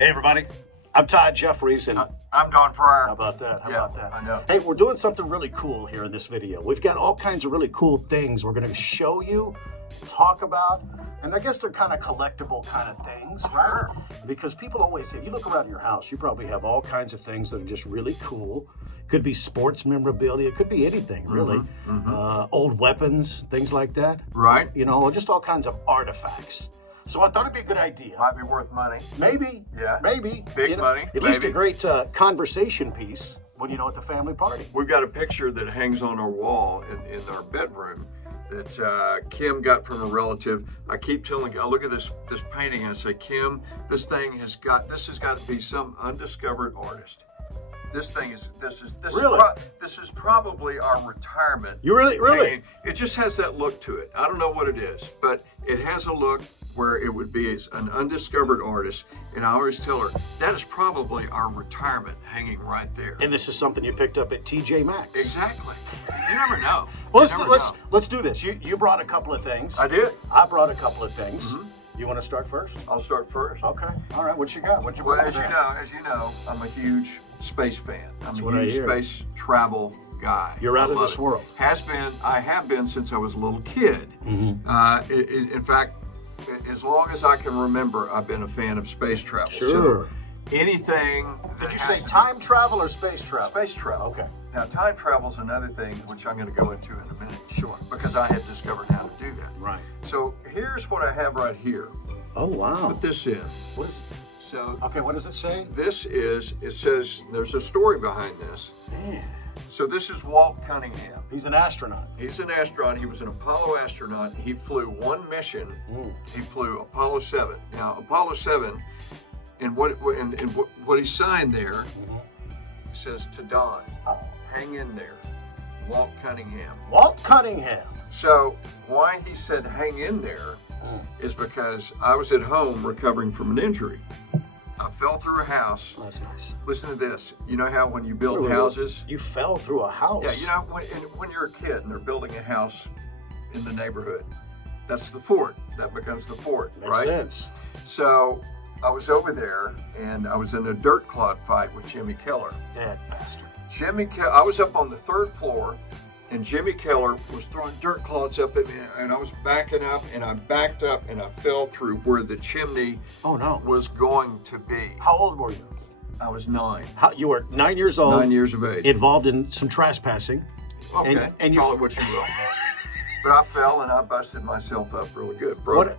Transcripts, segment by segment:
Hey everybody, I'm Todd Jeffries and I'm Don Pryor. How about that? How about that? I know. Hey, we're doing something really cool here in this video. We've got all kinds of really cool things we're going to show you, talk about, and I guess they're kind of collectible kind of things, right? Because people always say, you look around your house, you probably have all kinds of things that are just really cool. Could be sports memorabilia, it could be anything really. Old weapons, things like that. Right. You know, just all kinds of artifacts. So I thought it'd be a good idea. Might be worth money. Maybe. Yeah. Maybe. Big money. At least a great conversation piece when you know at the family party. We've got a picture that hangs on our wall in our bedroom that Kim got from a relative. I keep telling you, I look at this painting and I say, Kim, this has got to be some undiscovered artist. This is probably our retirement. You really? Painting. It just has that look to it. I don't know what it is, but it has a look where it would be an undiscovered artist, and I always tell her that is probably our retirement hanging right there. And this is something you picked up at TJ Maxx. Exactly. You never know. Well, let's do this. You brought a couple of things. I did. I brought a couple of things. You want to start first? I'll start first. Okay. All right. What you got? What you Well, brought? as you know, I'm a huge space fan. That's I'm what a I huge hear. space travel guy. You're out of love this it. world. I have been since I was a little kid. In fact, as long as I can remember, I've been a fan of space travel. Sure. So anything. Did you say time travel or space travel? Space travel. Okay. Now, time travel is another thing, which I'm going to go into in a minute. Sure. Because I had discovered how to do that. Right. So here's what I have right here. Oh, wow. Put this in. What is it? So. Okay, what does it say? It says, there's a story behind this. Man. So this is Walt Cunningham. He's an astronaut. He's an astronaut. He was an Apollo astronaut. He flew one mission. He flew Apollo 7. Now, Apollo 7, and what he signed there, says to Don, hang in there, Walt Cunningham. Walt Cunningham. So why he said hang in there is because I was at home recovering from an injury. I fell through a house. Oh, that's nice. Listen to this. You know how when you build houses? You fell through a house? Yeah, you know, when you're a kid and they're building a house in the neighborhood, that's the fort. That becomes the fort, Makes right? sense. So I was over there and I was in a dirt clod fight with Jimmy Keller. That bastard. I was up on the 3rd floor and Jimmy Keller was throwing dirt clods up at me and I was backing up and I backed up and I fell through where the chimney was going to be. How old were you? I was 9. You were 9 years old. 9 years of age. Involved in some trespassing. Okay, and call it what you will. But I fell and I busted myself up really good. Broke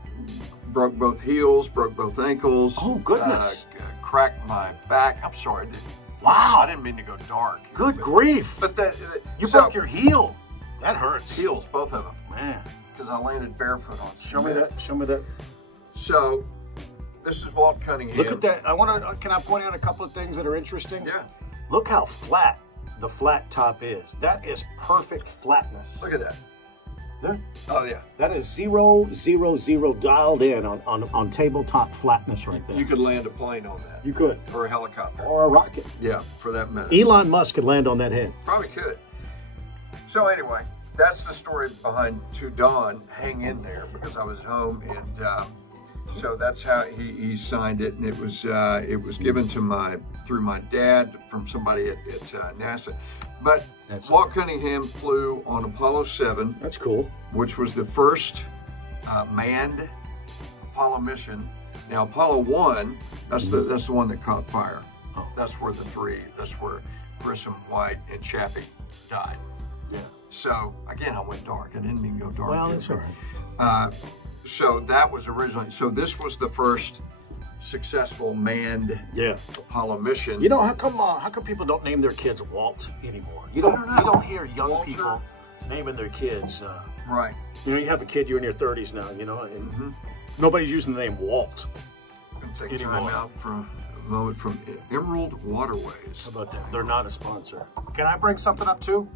both heels, broke both ankles. Oh, goodness. Cracked my back. I'm sorry. Wow. I didn't mean to go dark. Good grief. But you broke your heel. That hurts. Heels, both of them. Man. Because I landed barefoot on cement. Show me that. Show me that. So, this is Walt Cunningham. Look at that. Can I point out a couple of things that are interesting? Yeah. Look how flat the flat top is. That is perfect flatness. Look at that. There. Oh, yeah. That is 0, 0, 0 dialed in on tabletop flatness right there. You could land a plane on that. You could. Or a helicopter. Or a rocket. Yeah, for that matter. Elon Musk could land on that head. Probably could. So anyway, that's the story behind To Don, hang in there, because I was home and so that's how he signed it, and it was given to through my dad from somebody at NASA. But Walt Cunningham flew on Apollo 7. That's cool. Which was the first manned Apollo mission. Now Apollo 1, that's the one that caught fire. Oh. That's where Grissom, White, and Chappie died. Yeah. So again, I went dark. I didn't mean to go dark. Well, that's all right. So that was originally. So this was the first successful manned Apollo mission. You know, how come people don't name their kids Walt anymore? You don't hear young people naming their kids. Right. You know, you have a kid, you're in your 30s now, you know, and nobody's using the name Walt. I'm going to take time out for a moment from Emerald Waterways. How about that? They're not a sponsor. Can I bring something up too?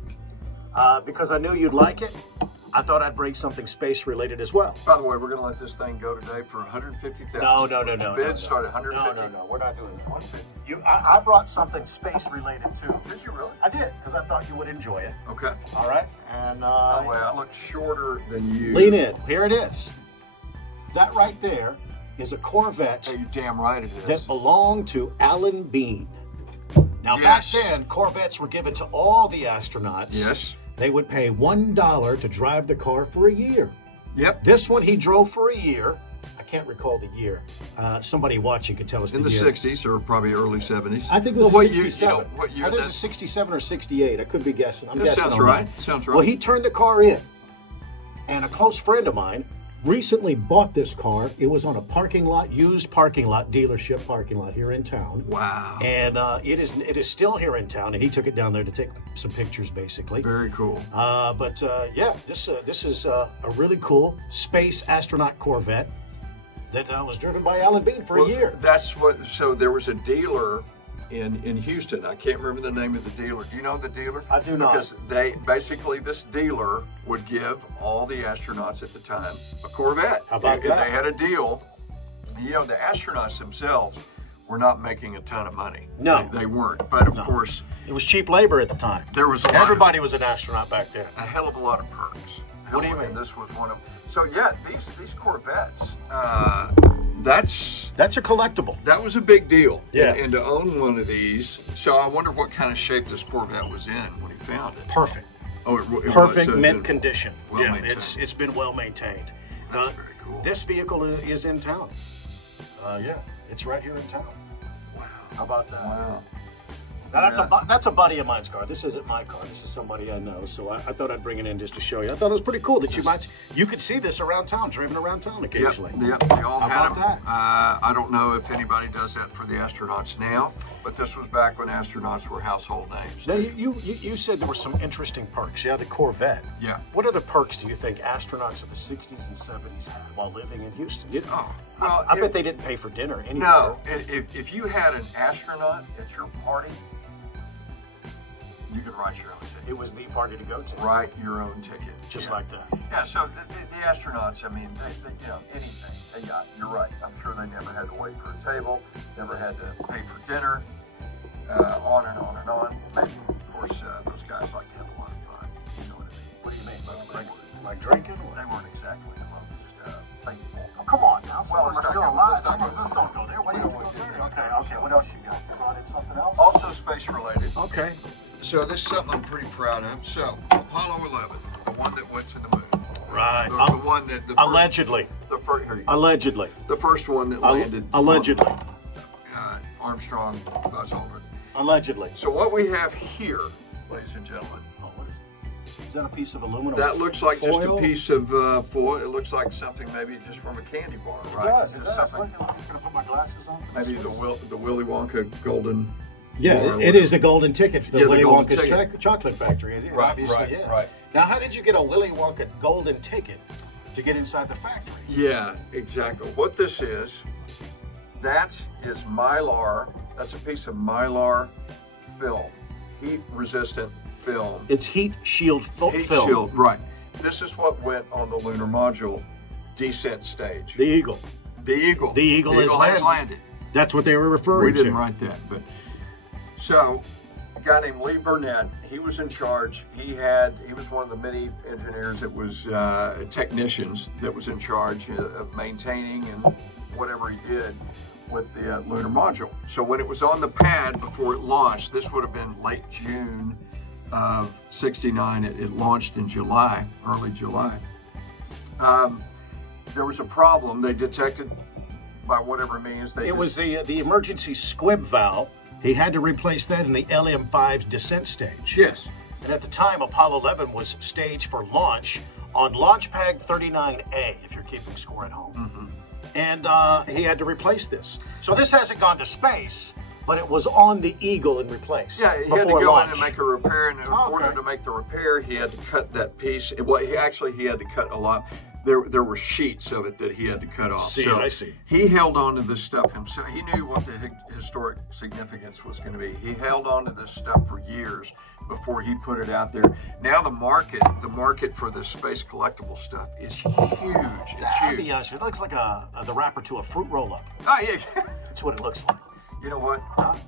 Because I knew you'd like it. I thought I'd bring something space related as well. By the way, we're going to let this thing go today for $150,000. No. Bids start at $150,000. No, we're not doing that. $150,000. I brought something space related too. Did you really? I did, because I thought you would enjoy it. Okay. All right. And by the way, I look shorter than you. Lean in. Here it is. That right there is a Corvette You're damn right it is. that belonged to Alan Bean. Now, Yes. back then, Corvettes were given to all the astronauts. Yes. They would pay $1 to drive the car for a year. Yep. This one he drove for a year. I can't recall the year. Somebody watching could tell us In the year. 60s or probably early 70s. I think it was Well, a what year- 67. what year I think it was a that- 67 or 68. I could be guessing. I'm That guessing sounds on right. that. Sounds right. Well, he turned the car in. And a close friend of mine recently bought this car. It was on a parking lot, used parking lot, dealership parking lot here in town. Wow. And it is still here in town, and he took it down there to take some pictures, basically. Very cool. Yeah, this is a really cool space astronaut Corvette that was driven by Alan Bean for a year. That's what. So there was a dealer in Houston. I can't remember the name of the dealer. Do you know the dealer? I do not. Because they basically, this dealer would give all the astronauts at the time a Corvette. How about and that? They had a deal. You know, the astronauts themselves were not making a ton of money. No. They weren't. But of course, It was cheap labor at the time. there was Everybody was an astronaut back then. a hell of a lot of perks. What do you mean? And this was one of. So yeah, these Corvettes. That's That's a collectible. That was a big deal. Yeah. And to own one of these. So I wonder what kind of shape this Corvette was in when he found it. Perfect. Oh, it was. Perfect So mint it- condition. well Yeah, maintained. it's been well maintained. That's very cool. This vehicle is in town. Yeah, it's right here in town. Wow. How about that? Wow. Now Yeah. that's a buddy of mine's car. This isn't my car. This is somebody I know. So I thought I'd bring it in just to show you. I thought it was pretty cool that you could see this around town, driving around town occasionally. Yep, they all How had about them. that? I don't know if anybody does that for the astronauts now, but this was back when astronauts were household names. Now you said there were some interesting perks. Yeah, the Corvette. Yeah. What other perks do you think astronauts of the 60s and 70s had while living in Houston? Oh, well, I bet they didn't pay for dinner anywhere. No, if you had an astronaut at your party, you could write your own ticket. It was the party to go to. Write your own ticket. Just Yeah. like that. Yeah, so the astronauts, I mean, they you know, anything they got, you're right. I'm sure they never had to wait for a table, never had to pay for dinner, on and on and on. Of course, those guys like to have a lot of fun. You know what I mean? What do you mean? Well, Like drinking? they weren't exactly the most faithful. Oh, come on now. Well, Some of them let's are not still go- alive. let's not Come on, go- let's don't go there. Why do you have to go there? Okay. What else you got? You brought in something else? Also space related. Okay. So this is something I'm pretty proud of. So Apollo 11, the one that went to the moon. Right. The one that the Allegedly. First, the first, here you go. Allegedly. The first one that landed. Allegedly. Armstrong, Buzz Aldrin. Allegedly. So what we have here, ladies and gentlemen, Oh, what is it? Is that a piece of aluminum? that looks like just a foil? piece of foil. It looks like something maybe just from a candy bar, right? It does. It Just does. something- Look, I'm gonna put my glasses on. maybe the Willy Wonka golden. Yeah, bar or it is the golden ticket for the Yeah, the Willy golden Wonka's ticket. chocolate factory. It Right, obviously right, is. right. Now, how did you get a Willy Wonka golden ticket to get inside the factory? Yeah, exactly. What this is, that is Mylar. That's a piece of Mylar film, heat-resistant film. It's heat shield Heat film. shield, right. This is what went on the lunar module descent stage. The Eagle. The Eagle. The Eagle has landed. That's what they were referring We to. didn't write that, but so a guy named Lee Burnett, he was in charge. He was one of the many engineers that was technicians that was in charge of maintaining and whatever he did with the lunar module. So when it was on the pad before it launched, this would have been late June of '69. It launched in July, early July. There was a problem. They detected by whatever means they. It was the emergency squib valve. He had to replace that in the LM5's descent stage. Yes. And at the time, Apollo 11 was staged for launch on Launch Pad 39A, if you're keeping score at home. Mm-hmm. And he had to replace this. So this hasn't gone to space, but it was on the Eagle and replaced. Yeah, he before had to go launch. in and make a repair, and in order okay. to make the repair, he had to cut that piece. Well, he had to cut a lot. There were sheets of it that he had to cut off. See, so I see. He held on to this stuff himself. He knew what the historic significance was going to be. He held on to this stuff for years before he put it out there. Now the market for this space collectible stuff is huge. It's I'll huge. be honest with you, it looks like the wrapper to a fruit roll-up. Oh yeah. That's what it looks like. You know what?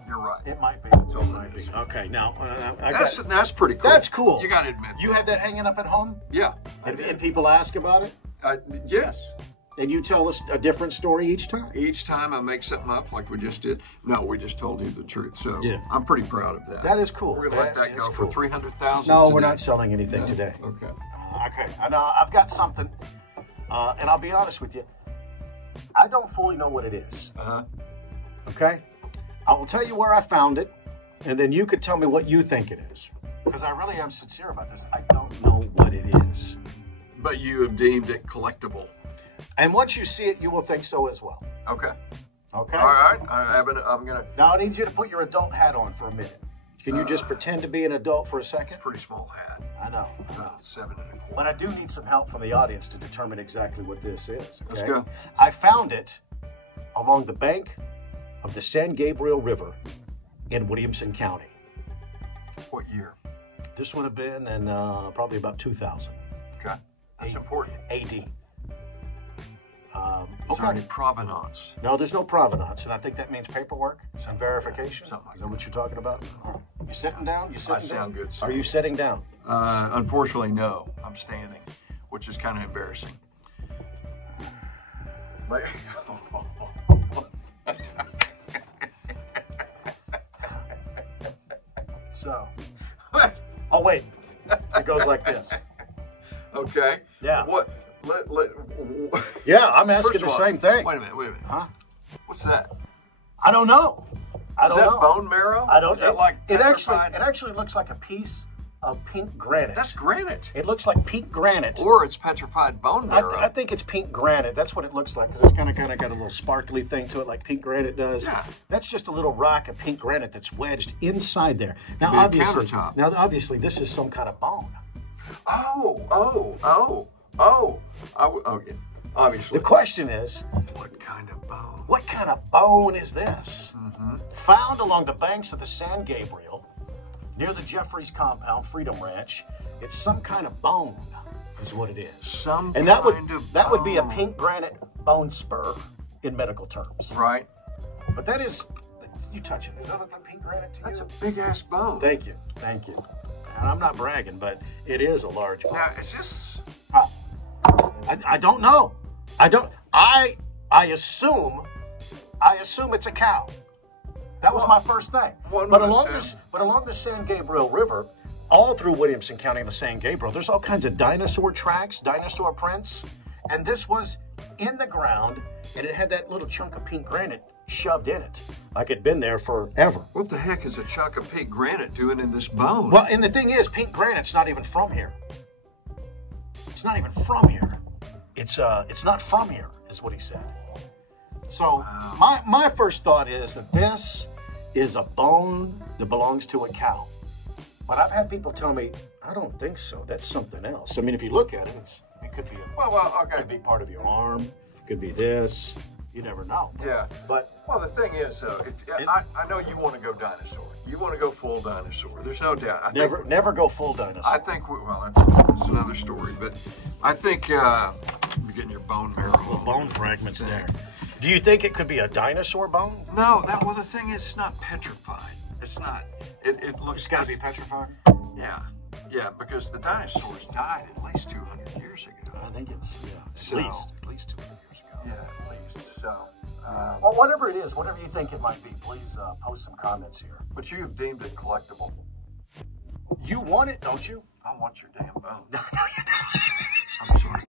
You're right. It might be. That's all It it might is. be. Okay, now That's pretty cool. That's cool. You got to admit. You have that hanging up at home? Yeah. I And did. people ask about it? Yes. And you tell us a different story each time. Each time I make something up like we just did. No, we just told you the truth. So yeah. I'm pretty proud of that. That is cool. We're going to let that go for $300,000 No, today. we're not selling anything today. Okay. Okay. I know I've got something, and I'll be honest with you. I don't fully know what it is. Okay? I will tell you where I found it, and then you could tell me what you think it is. Because I really am sincere about this. I don't know what it is. But you have deemed it collectible. And once you see it, you will think so as well. Okay. Okay? All right. I'm going to... Now, I need you to put your adult hat on for a minute. Can you just pretend to be an adult for a second? It's a pretty small hat. I know. About 7 1/4. But I do need some help from the audience to determine exactly what this is. Okay? Let's go. I found it along the bank of the San Gabriel River in Williamson County. What year? This would have been in probably about 2000. Okay. That's important. AD. Is there any provenance? No, there's no provenance, and I think that means paperwork and verification. Something like Is that what you're talking about? You sitting down? You sitting I sound down? good, sir. Are you sitting down? Unfortunately, no. I'm standing, which is kind of embarrassing. So. Oh, wait. It goes like this. Okay. Yeah. What? Yeah, I'm asking the same thing. Wait a minute. Huh? What's that? I don't know. Is that bone marrow? I don't. Is that like it actually looks like a piece of pink granite. That's granite. It looks like pink granite. Or it's petrified bone marrow. I think it's pink granite. That's what it looks like, because it's kind of got a little sparkly thing to it, like pink granite does. Yeah. That's just a little rock of pink granite that's wedged inside there. Now, obviously, this is some kind of bone. Okay. Obviously. The question is, what kind of bone? What kind of bone is this? Mm-hmm. Found along the banks of the San Gabriel, near the Jeffries compound, Freedom Ranch. It's some kind of bone, is what it is. That would be a pink granite bone spur in medical terms. Right. But that is, you touch it. Does that look like pink granite to you? That's a big ass bone. Thank you. Thank you. And I'm not bragging, but it is a large bone. Now, is this? I don't know. I assume it's a cow. That was my first thing. But along the San Gabriel River, all through Williamson County in the San Gabriel, there's all kinds of dinosaur tracks, dinosaur prints. And this was in the ground, and it had that little chunk of pink granite shoved in it, like it'd been there forever. What the heck is a chunk of pink granite doing in this bone? Well, and the thing is, pink granite's not even from here. It's not even from here. It's not from here, is what he said. So my first thought is that this is a bone that belongs to a cow. But I've had people tell me, I don't think so. That's something else. I mean, if you look at it, it could be okay. Could be part of your arm. It could be this. You never know. Yeah. But the thing is, though, I know you want to go dinosaur. You want to go full dinosaur. There's no doubt. Never go full dinosaur. I think that's another story. But I think you're getting your bone marrow. Bone fragments there. Do you think it could be a dinosaur bone? No. The thing is, it's not petrified. It's not. It looks. It's got to be petrified. Yeah, because the dinosaurs died at least 200 years ago. I think it's at least 200 years ago. Yeah, at least. So. Well, whatever it is, whatever you think it might be, please post some comments here. But you have deemed it collectible. You want it, don't you? I want your damn bone. No, you don't. I'm sorry.